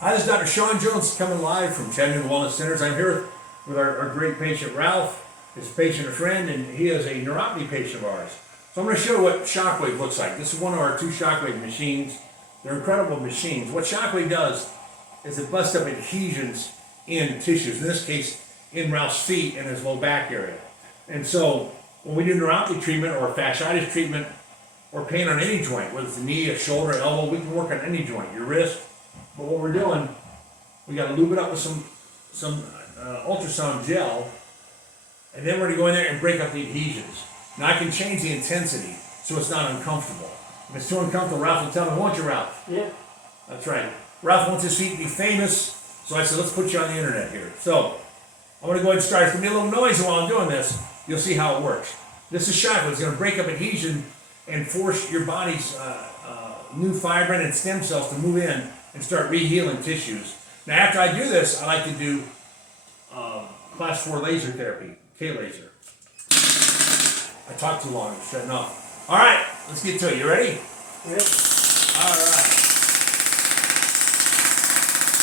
Hi, this is Dr. Sean Jones coming live from Chattanooga Wellness Centers. I'm here with our great patient Ralph. His patient, a friend, and he is a neuropathy patient of ours. So I'm going to show you what Shockwave looks like. This is one of our two Shockwave machines. They're incredible machines. What Shockwave does is it busts up adhesions in tissues, in this case in Ralph's feet and his low back area. And so when we do neuropathy treatment or fasciitis treatment or pain on any joint, whether it's a knee, a shoulder, elbow, we can work on any joint, your wrist. But what we're doing, we got to lube it up with some ultrasound gel, and then we're going to go in there and break up the adhesions. Now I can change the intensity so it's not uncomfortable. If it's too uncomfortable, Ralph will tell me, won't you, Ralph? Yeah. That's right. Ralph wants his feet to be famous, so I said, let's put you on the internet here. So I'm going to go ahead and start. It's going to be a little noisy while I'm doing this. You'll see how it works. This is Shockwave. It's going to break up adhesion and force your body's new fibrin and stem cells to move in and start rehealing tissues. Now after I do this, I like to do class 4 laser therapy, K-laser. I talked too long, it's enough. All right, let's get to it. You ready? Yeah. All right.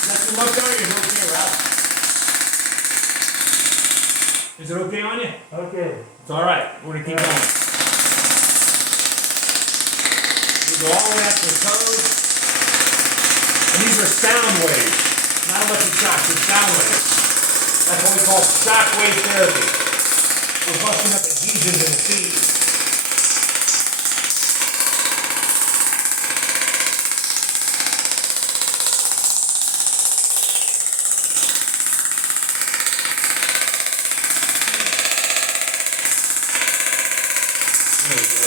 Got too much on you? Okay, Ralph? Is it okay on you? Okay. It's all right. We're going to keep going. We go all the way up to the toes. And these are sound waves, not electric shocks, they're sound waves. That's what we call shockwave therapy. We're busting up adhesions in the feet. There we go.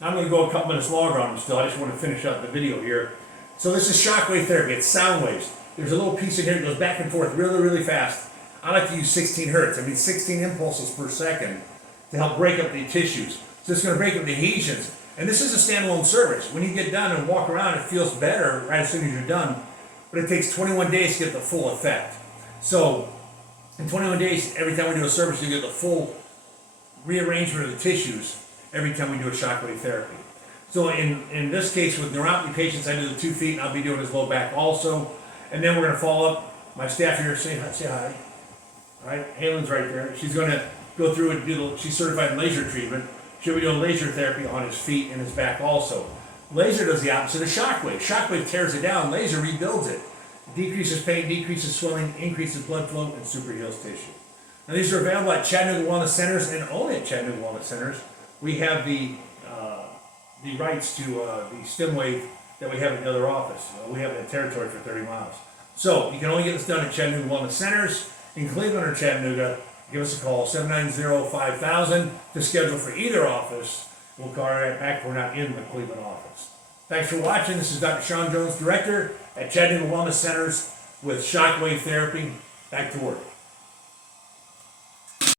Now I'm going to go a couple minutes longer on them still. I just want to finish up the video here. So this is shockwave therapy. It's sound waves. There's a little piece in here that goes back and forth really, really fast. I like to use 16 hertz. I mean 16 impulses per second to help break up the tissues. So it's going to break up the adhesions. And this is a standalone service. When you get done and walk around, it feels better right as soon as you're done. But it takes 21 days to get the full effect. So in 21 days, every time we do a service, you get the full rearrangement of the tissues every time we do a shockwave therapy. So in this case with neuropathy patients, I do the 2 feet and I'll be doing his low back also. And then we're going to follow up. My staff here, say hi. All right, Halen's right there. She's going to go through and do she's certified in laser treatment. She'll be doing laser therapy on his feet and his back also. Laser does the opposite of shockwave. Shockwave tears it down, laser rebuilds it. Decreases pain, decreases swelling, increases blood flow, and super heals tissue. Now these are available at Chattanooga Wellness Centers and only at Chattanooga Wellness Centers. We have the rights to the stem wave that we have in the other office. We have it in territory for 30 miles. So you can only get this done at Chattanooga Wellness Centers in Cleveland or Chattanooga. Give us a call, 790-5000 to schedule for either office. We'll call right back if we're not in the Cleveland office. Thanks for watching. This is Dr. Sean Jones, Director at Chattanooga Wellness Centers with Shockwave Therapy. Back to work.